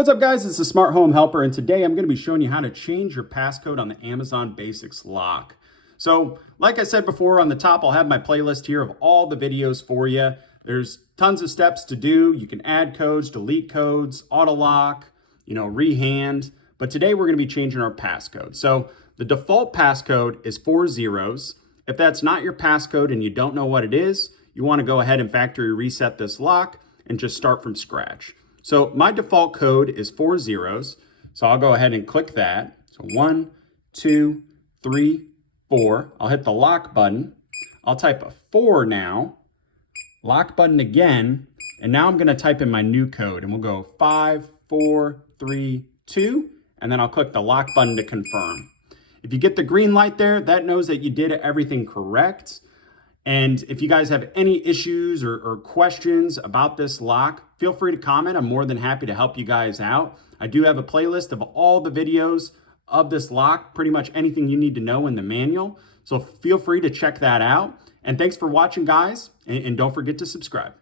What's up guys, it's the Smart Home Helper, and today I'm going to be showing you how to change your passcode on the Amazon Basics lock. So like I said before, on the top I'll have my playlist here of all the videos for you. There's tons of steps to do. You can add codes, delete codes, auto lock, rehand. But today we're going to be changing our passcode. So the default passcode is 4 zeros. If that's not your passcode and you don't know what it is, you want to go ahead and factory reset this lock and just start from scratch. So my default code is 4 zeros. So I'll go ahead and click that. So 1, 2, 3, 4. I'll hit the lock button. I'll type a 4 now. Lock button again. And now I'm going to type in my new code. And we'll go 5, 4, 3, 2. And then I'll click the lock button to confirm. If you get the green light there, that knows that you did everything correct. And if you guys have any issues or questions about this lock, feel free to comment. I'm more than happy to help you guys out. I do have a playlist of all the videos of this lock, pretty much anything you need to know in the manual. So feel free to check that out. And thanks for watching, guys. And don't forget to subscribe.